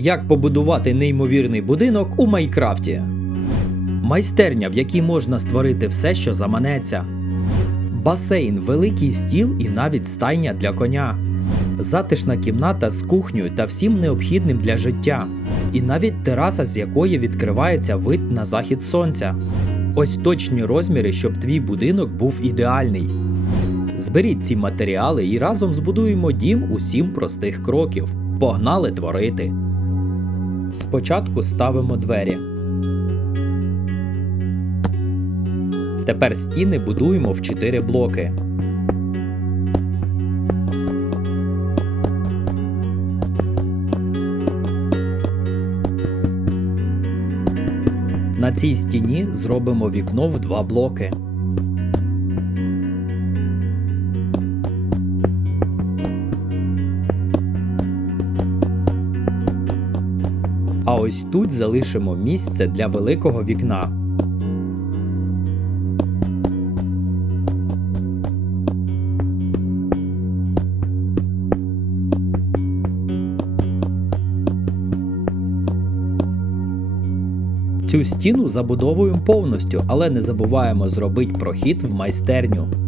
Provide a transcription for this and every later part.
Як побудувати неймовірний будинок у Майнкрафті. Майстерня, в якій можна створити все, що заманеться. Басейн, великий стіл і навіть стайня для коня. Затишна кімната з кухнею та всім необхідним для життя. І навіть тераса, з якої відкривається вид на захід сонця. Ось точні розміри, щоб твій будинок був ідеальний. Зберіть ці матеріали і разом збудуємо дім у сім простих кроків. Погнали творити. Спочатку ставимо двері. Тепер стіни будуємо в 4 блоки. На цій стіні зробимо вікно в два блоки. Ось тут залишимо місце для великого вікна. Цю стіну забудовуємо повністю, але не забуваємо зробити прохід в майстерню.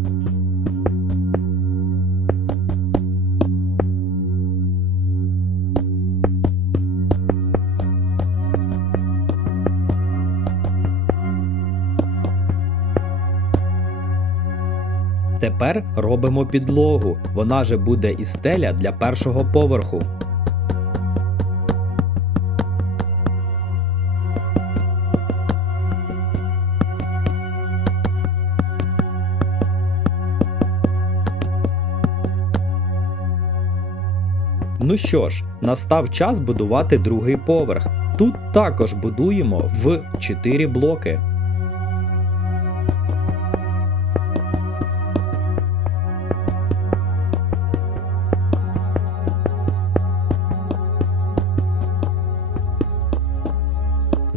Тепер робимо підлогу. Вона же буде і стеля для першого поверху. Ну що ж, настав час будувати другий поверх. Тут також будуємо в 4 блоки.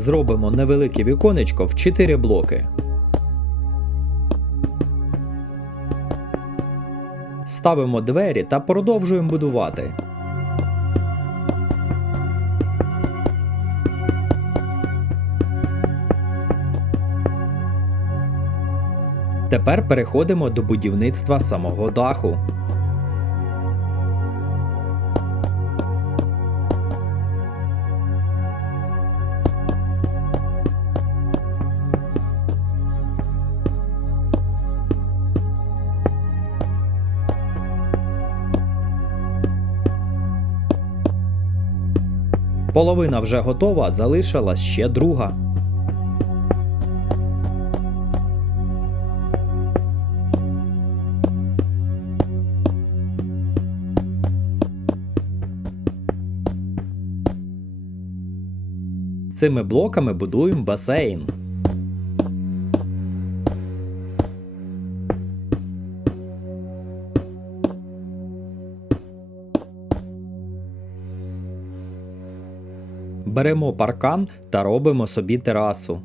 Зробимо невелике віконечко в 4 блоки. Ставимо двері та продовжуємо будувати. Тепер переходимо до будівництва самого даху. Половина вже готова, залишилась ще друга. Цими блоками будуємо басейн. Беремо паркан та робимо собі терасу.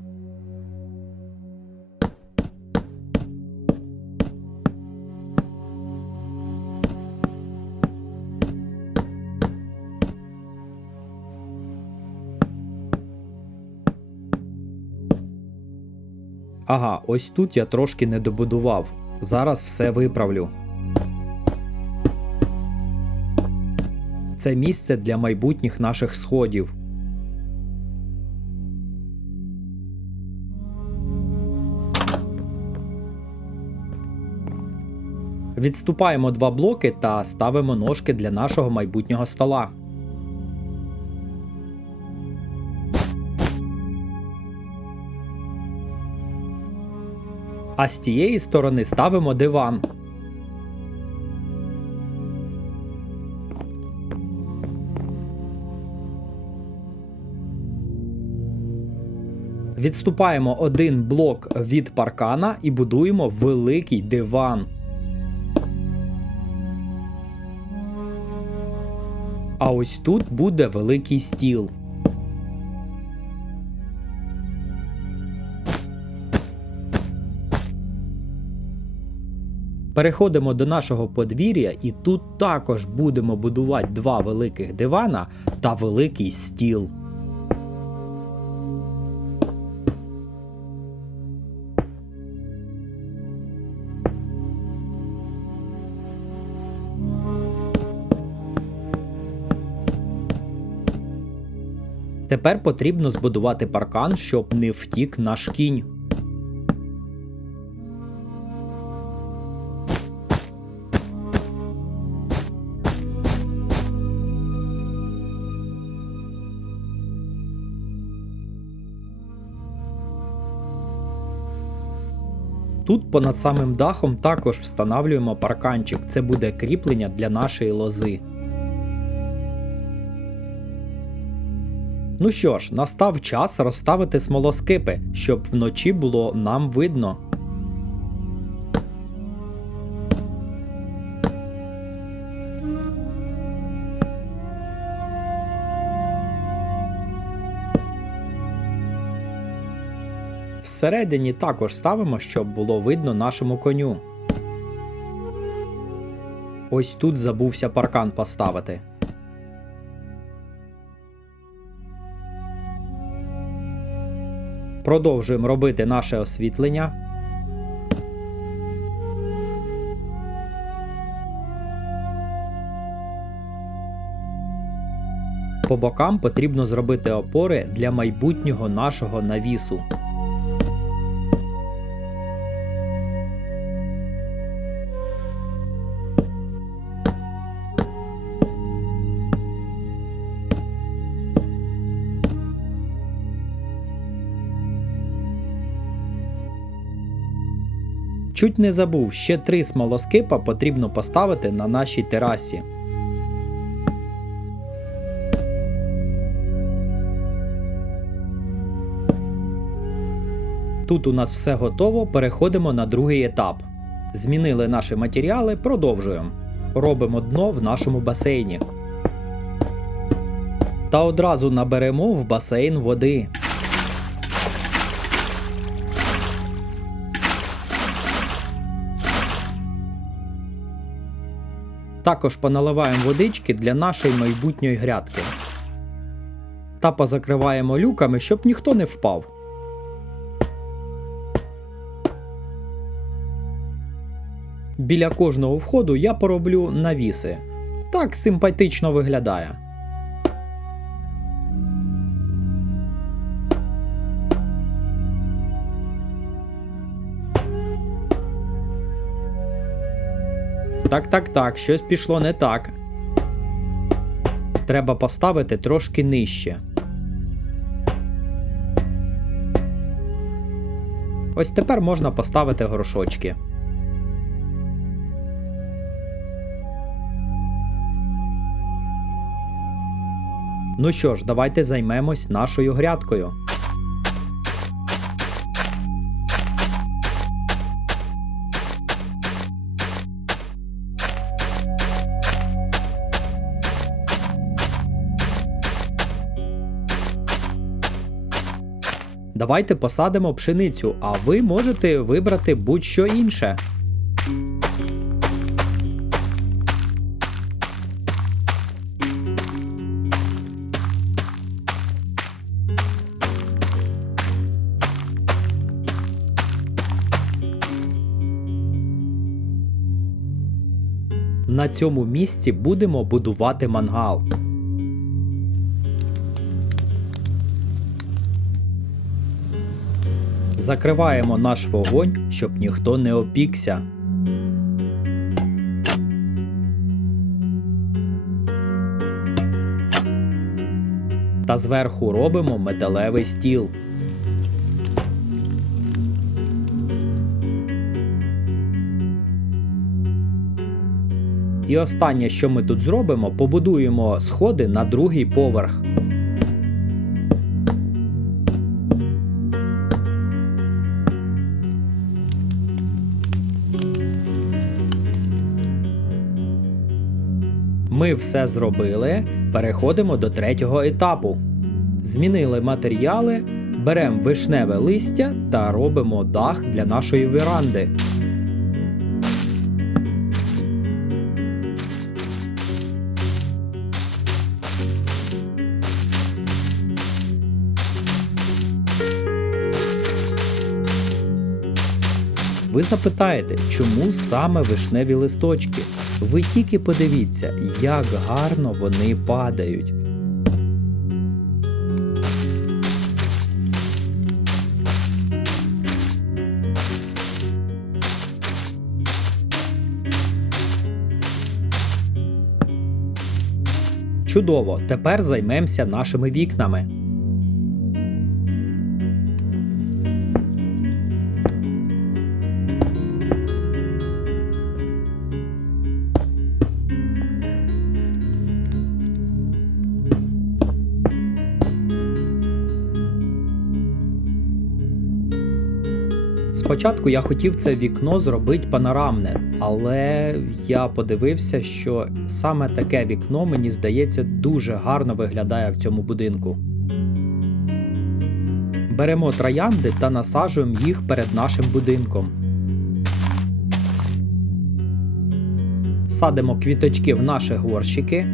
Ага, ось тут я трошки не добудував. Зараз все виправлю. Це місце для майбутніх наших сходів. Відступаємо два блоки та ставимо ножки для нашого майбутнього стола. А з тієї сторони ставимо диван. Відступаємо один блок від паркана і будуємо великий диван. А ось тут буде великий стіл. Переходимо до нашого подвір'я, і тут також будемо будувати два великих дивана та великий стіл. Тепер потрібно збудувати паркан, щоб не втік наш кінь. Тут понад самим дахом також встановлюємо парканчик. Це буде кріплення для нашої лози. Ну що ж, настав час розставити смолоскипи, щоб вночі було нам видно. Всередині також ставимо, щоб було видно нашому коню. Ось тут забувся паркан поставити. Продовжуємо робити наше освітлення. По бокам потрібно зробити опори для майбутнього нашого навісу. Чуть не забув, ще три смолоскипа потрібно поставити на нашій терасі. Тут у нас все готово, переходимо на другий етап. Змінили наші матеріали, продовжуємо. Робимо дно в нашому басейні. Та одразу наберемо в басейн води. Також поналиваємо водички для нашої майбутньої грядки. Та позакриваємо люками, щоб ніхто не впав. Біля кожного входу я пороблю навіси. Так симпатично виглядає. Так, так, так, щось пішло не так. Треба поставити трошки нижче. Ось тепер можна поставити горшочки. Ну що ж, давайте займемось нашою грядкою. Давайте посадимо пшеницю, а ви можете вибрати будь-що інше. На цьому місці будемо будувати мангал. Закриваємо наш вогонь, щоб ніхто не опікся. Та зверху робимо металевий стіл. І останнє, що ми тут зробимо, побудуємо сходи на другий поверх. Ми все зробили. Переходимо до третього етапу. Змінили матеріали, беремо вишневе листя та робимо дах для нашої веранди. Ви запитаєте, чому саме вишневі листочки? Ви тільки подивіться, як гарно вони падають. Чудово, тепер займемося нашими вікнами. Спочатку я хотів це вікно зробити панорамне, але я подивився, що саме таке вікно, мені здається, дуже гарно виглядає в цьому будинку. Беремо троянди та насаджуємо їх перед нашим будинком. Садимо квіточки в наші горщики.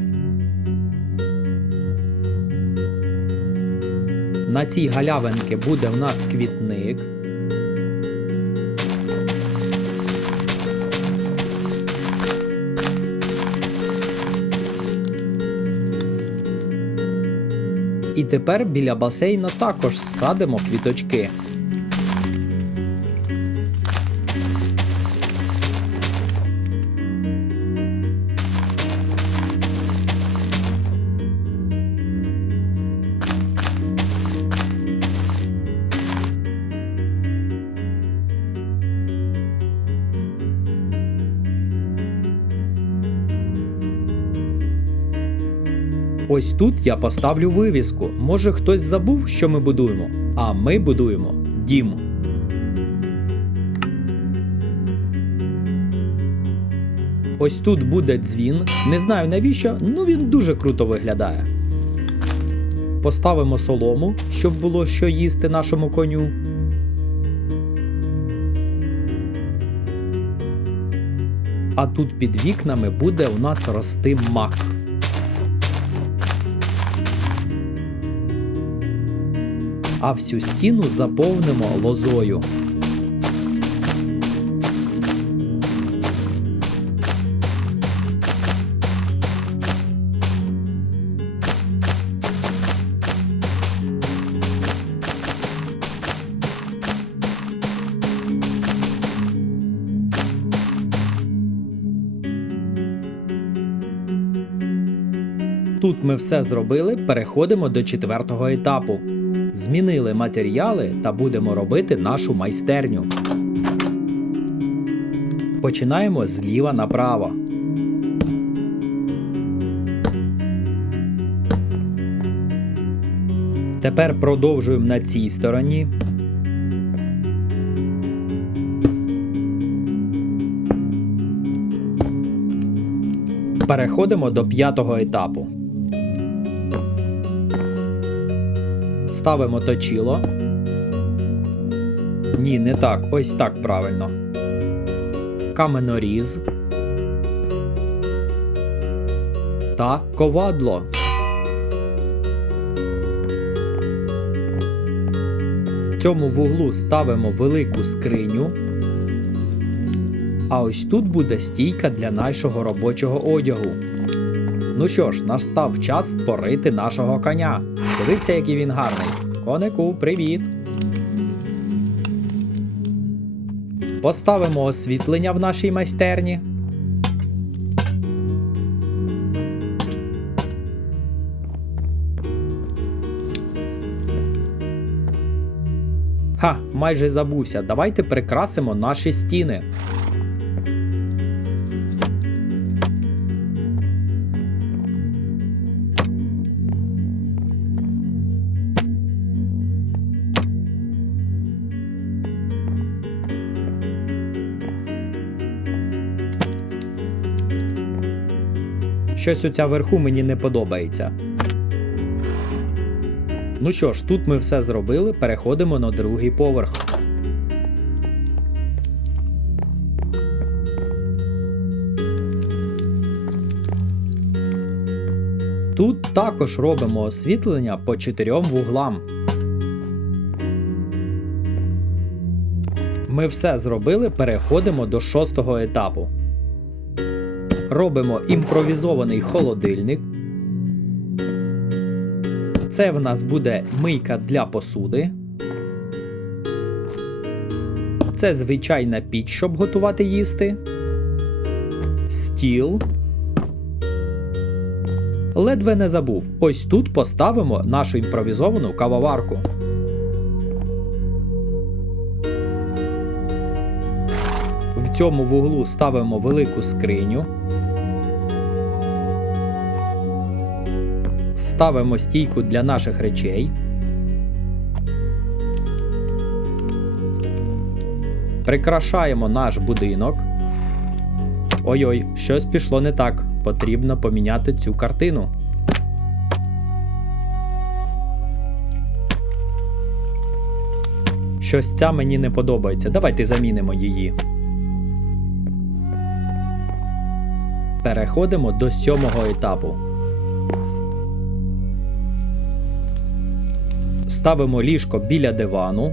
На цій галявинці буде в нас квітник. І тепер біля басейну також садимо квіточки. Ось тут я поставлю вивіску. Може хтось забув, що ми будуємо. А ми будуємо дім. Ось тут буде дзвін. Не знаю навіщо, ну він дуже круто виглядає. Поставимо солому, щоб було що їсти нашому коню. А тут під вікнами буде у нас рости мак. А всю стіну заповнимо лозою. Тут ми все зробили, переходимо до четвертого етапу. Змінили матеріали та будемо робити нашу майстерню. Починаємо зліва направо. Тепер продовжуємо на цій стороні. Переходимо до п'ятого етапу. Ставимо точило. Ні, не так. Ось так правильно. Каменоріз. Та ковадло. В цьому вуглу ставимо велику скриню. А ось тут буде стійка для нашого робочого одягу. Ну що ж, настав час створити нашого коня. Дивіться, який він гарний. Конику, привіт. Поставимо освітлення в нашій майстерні. Ха, майже забувся. Давайте прикрасимо наші стіни. Щось оця верху мені не подобається. Ну що ж, тут ми все зробили, переходимо на другий поверх. Тут також робимо освітлення по чотирьом вуглам. Ми все зробили, переходимо до шостого етапу. Робимо імпровізований холодильник. Це в нас буде мийка для посуди. Це звичайна піч, щоб готувати їсти. Стіл. Ледве не забув. Ось тут поставимо нашу імпровізовану кавоварку. В цьому вуглу ставимо велику скриню. Ставимо стійку для наших речей. Прикрашаємо наш будинок. Ой-ой, щось пішло не так. Потрібно поміняти цю картину. Щось ця мені не подобається. Давайте замінимо її. Переходимо до сьомого етапу. Ставимо ліжко біля дивану.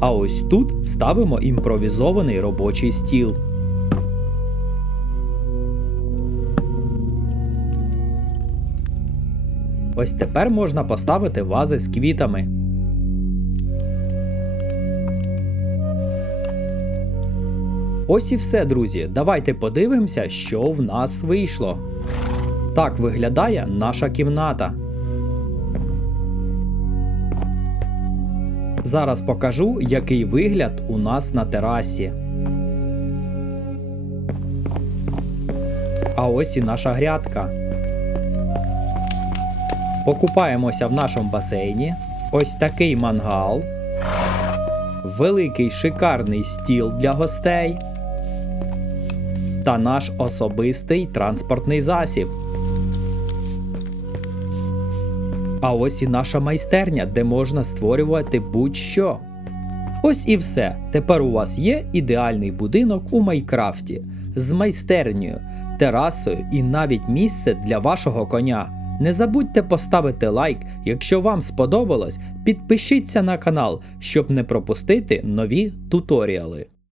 А ось тут ставимо імпровізований робочий стіл. Ось тепер можна поставити вази з квітами. Ось і все, друзі. Давайте подивимося, що в нас вийшло. Так виглядає наша кімната. Зараз покажу, який вигляд у нас на терасі. А ось і наша грядка. Покупаємося в нашому басейні. Ось такий мангал. Великий шикарний стіл для гостей. Та наш особистий транспортний засіб. А ось і наша майстерня, де можна створювати будь-що. Ось і все. Тепер у вас є ідеальний будинок у Майкрафті з майстернею, терасою і навіть місце для вашого коня. Не забудьте поставити лайк, якщо вам сподобалось, підпишіться на канал, щоб не пропустити нові туторіали.